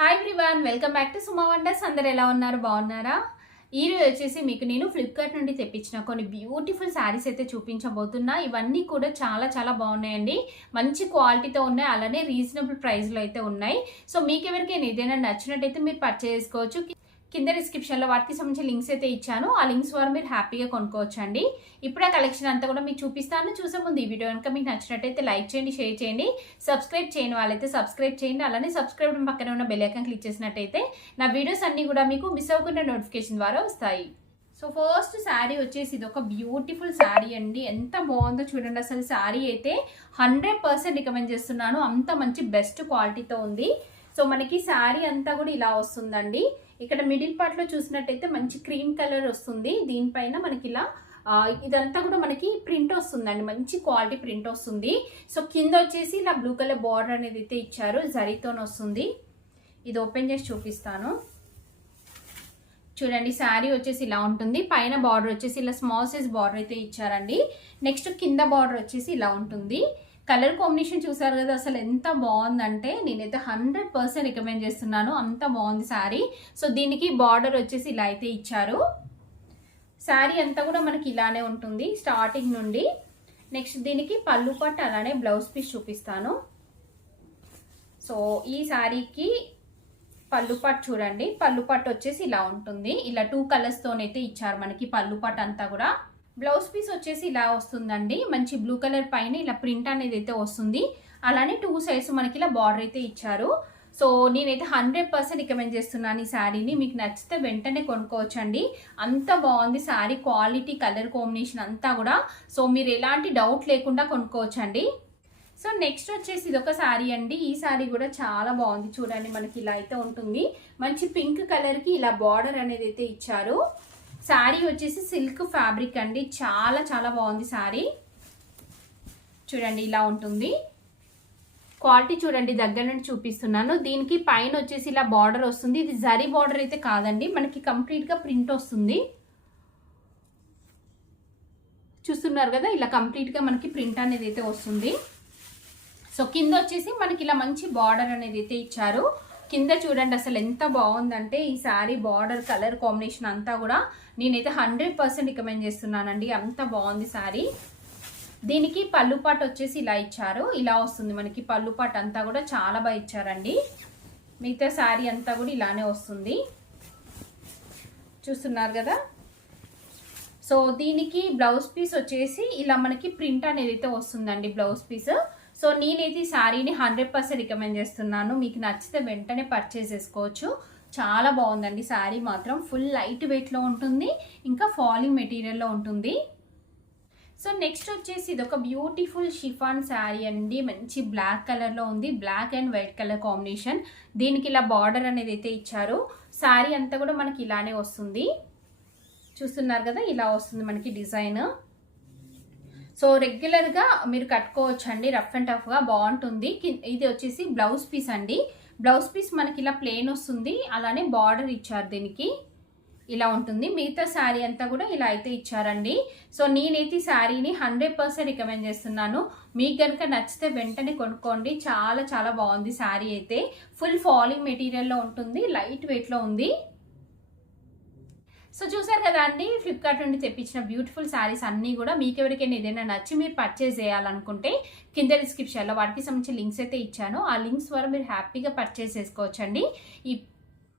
Hi everyone welcome back to Suma wonders అందరు ఎలా ఉన్నారు? బాగున్నారా? ఈరోజు వచ్చేసి మీకు నేను ఫ్లిప్కార్ట్ నుండి తెప్పించిన కొన్ని బ్యూటిఫుల్ శారీస్ అయితే చూపించబోతున్నా. ఇవన్నీ కూడా చాలా చాలా బాగున్నాయండి. మంచి క్వాలిటీతో ఉన్నాయి. అలానే రీజనబుల్ ప్రైస్లో అయితే ఉన్నాయి. సో మీకు ఎవరికైనా ఏదైనా నచ్చినట్టయితే మీరు పర్చేస్ చేసుకోవచ్చు. కింద డిస్క్రిప్షన్లో వాటికి సంబంధించిన లింక్స్ అయితే ఇచ్చాను. ఆ లింక్స్ ద్వారా మీరు హ్యాపీగా కొనుక్కోవచ్చండి. ఇప్పుడు ఆ కలెక్షన్ అంతా కూడా మీకు చూపిస్తాను. చూసే ముందు ఈ వీడియో కనుక మీకు నచ్చినట్టయితే లైక్ చేయండి షేర్ చేయండి. సబ్స్క్రైబ్ చేయని వాళ్ళైతే సబ్స్క్రైబ్ చేయండి. అలానే సబ్స్క్రైబ్ పక్కన ఉన్న బెల్ ఐకాన్ క్లిక్ చేసినట్టయితే నా వీడియోస్ అన్నీ కూడా మీకు మిస్ అవ్వకుండా నోటిఫికేషన్ ద్వారా వస్తాయి. సో ఫస్ట్ శారీ వచ్చేసి ఇది ఒక బ్యూటిఫుల్ శారీ అండి. ఎంత బాగుందో చూడండి. అసలు శారీ అయితే హండ్రెడ్ పర్సెంట్ రికమెండ్ చేస్తున్నాను. అంత మంచి బెస్ట్ క్వాలిటీతో ఉంది. సో మనకి శారీ అంతా కూడా ఇలా వస్తుందండి. ఇక్కడ మిడిల్ పార్ట్లో చూసినట్టయితే మంచి క్రీమ్ కలర్ వస్తుంది. దీనిపైన మనకి ఇలా ఇదంతా కూడా మనకి ప్రింట్ వస్తుందండి. మంచి క్వాలిటీ ప్రింట్ వస్తుంది. సో కింద వచ్చేసి ఇలా బ్లూ కలర్ బార్డర్ అనేది అయితే ఇచ్చారు. జరీతో వస్తుంది. ఇది ఓపెన్ చేసి చూపిస్తాను. చూడండి శారీ వచ్చేసి ఇలా ఉంటుంది. పైన బార్డర్ వచ్చేసి ఇలా స్మాల్ సైజ్ బార్డర్ అయితే ఇచ్చారండి. నెక్స్ట్ కింద బార్డర్ వచ్చేసి ఇలా ఉంటుంది. కలర్ కాంబినేషన్ చూసారు కదా అసలు ఎంత బాగుందంటే నేనైతే హండ్రెడ్ పర్సెంట్ రికమెండ్ చేస్తున్నాను. అంత బాగుంది శారీ. సో దీనికి బార్డర్ వచ్చేసి ఇలా అయితే ఇచ్చారు. శారీ అంతా కూడా మనకి ఇలానే ఉంటుంది స్టార్టింగ్ నుండి. నెక్స్ట్ దీనికి పళ్ళు పట్టు అలానే బ్లౌజ్ పీస్ చూపిస్తాను. సో ఈ శారీకి పళ్ళు పట్టు చూడండి. పళ్ళు పట్టు వచ్చేసి ఇలా ఉంటుంది. ఇలా టూ కలర్స్తోనైతే ఇచ్చారు మనకి పళ్ళు పట్టు అంతా కూడా. బ్లౌజ్ పీస్ వచ్చేసి ఇలా వస్తుందండి. మంచి బ్లూ కలర్ పైన ఇలా ప్రింట్ అనేది అయితే వస్తుంది. అలానే టూ సైడ్స్ మనకి ఇలా బార్డర్ అయితే ఇచ్చారు. సో నేనైతే హండ్రెడ్ పర్సెంట్ రికమెండ్ చేస్తున్నాను ఈ శారీని. మీకు నచ్చితే వెంటనే కొనుక్కోవచ్చండి. అంత బాగుంది శారీ క్వాలిటీ కలర్ కాంబినేషన్ అంతా కూడా. సో మీరు ఎలాంటి డౌట్ లేకుండా కొనుక్కోవచ్చండి. సో నెక్స్ట్ వచ్చేసి ఇది ఒక శారీ అండి. ఈ శారీ కూడా చాలా బాగుంది. చూడండి మనకి ఇలా అయితే ఉంటుంది. మంచి పింక్ కలర్కి ఇలా బార్డర్ అనేది అయితే ఇచ్చారు. శారీ వచ్చేసి సిల్క్ ఫ్యాబ్రిక్ అండి. చాలా చాలా బాగుంది శారీ చూడండి ఇలా ఉంటుంది. క్వాలిటీ చూడండి దగ్గర నుండి చూపిస్తున్నాను. దీనికి పైన వచ్చేసి ఇలా బార్డర్ వస్తుంది. ఇది జరీ బార్డర్ అయితే కాదండి. మనకి కంప్లీట్గా ప్రింట్ వస్తుంది. చూస్తున్నారు కదా ఇలా కంప్లీట్గా మనకి ప్రింట్ అనేది అయితే వస్తుంది. సో కింద వచ్చేసి మనకి ఇలా మంచి బార్డర్ అనేది అయితే ఇచ్చారు. కింద చూడండి అసలు ఎంత బాగుందంటే ఈ శారీ బార్డర్ కలర్ కాంబినేషన్ అంతా కూడా నేనైతే హండ్రెడ్ పర్సెంట్ రికమెండ్ చేస్తున్నానండి. అంత బాగుంది శారీ. దీనికి పళ్ళుపాటు వచ్చేసి ఇలా ఇచ్చారు. ఇలా వస్తుంది మనకి. పళ్ళుపాటు అంతా కూడా చాలా బాగా ఇచ్చారండి. మిగతా శారీ అంతా కూడా ఇలానే వస్తుంది. చూస్తున్నారు కదా? సో దీనికి బ్లౌజ్ పీస్ వచ్చేసి ఇలా మనకి ప్రింట్ అనేది అయితే వస్తుందండి బ్లౌజ్ పీస్. సో నేనైతే ఈ శారీని హండ్రెడ్ పర్సెంట్ రికమెండ్ చేస్తున్నాను. మీకు నచ్చితే వెంటనే పర్చేస్ చేసుకోవచ్చు. చాలా బాగుందండి శారీ మాత్రం. ఫుల్ లైట్ వెయిట్లో ఉంటుంది. ఇంకా ఫాలింగ్ మెటీరియల్లో ఉంటుంది. సో నెక్స్ట్ వచ్చేసి ఇది ఒక బ్యూటిఫుల్ షిఫాన్ శారీ అండి. మంచి బ్లాక్ కలర్లో ఉంది. Black and white colour combination దీనికి ఇలా బార్డర్ అనేది అయితే ఇచ్చారు. శారీ అంతా కూడా మనకి ఇలానే వస్తుంది. చూస్తున్నారు కదా? ఇలా వస్తుంది మనకి డిజైన్ సో రెగ్యులర్గా మీరు కట్టుకోవచ్చు అండి రఫ్ అండ్ టఫ్గా బాగుంటుంది. ఇది వచ్చేసి బ్లౌజ్ పీస్ అండి. బ్లౌజ్ పీస్ మనకి ఇలా ప్లెయిన్ వస్తుంది. అలానే బార్డర్ ఇచ్చారు దీనికి. ఇలా ఉంటుంది. మిగతా శారీ అంతా కూడా ఇలా అయితే ఇచ్చారండి. సో నేనైతే ఈ శారీని హండ్రెడ్ పర్సెంట్ రికమెండ్ చేస్తున్నాను. మీకు కనుక నచ్చితే వెంటనే కొనుక్కోండి. చాలా చాలా బాగుంది శారీ అయితే. ఫుల్ ఫాలింగ్ మెటీరియల్లో ఉంటుంది. లైట్ వెయిట్లో ఉంది. సో చూసారు కదా అండి ఫ్లిప్కార్ట్ నుండి తెప్పించిన బ్యూటిఫుల్ శారీస్ అన్నీ కూడా మీకు ఎవరికైనా ఏదైనా నచ్చి మీరు పర్చేస్ చేయాలనుకుంటే కింద డిస్క్రిప్షన్లో వాటికి సంబంధించిన లింక్స్ అయితే ఇచ్చాను. ఆ లింక్స్ ద్వారా మీరు హ్యాపీగా పర్చేస్ చేసుకోవచ్చండి. ఈ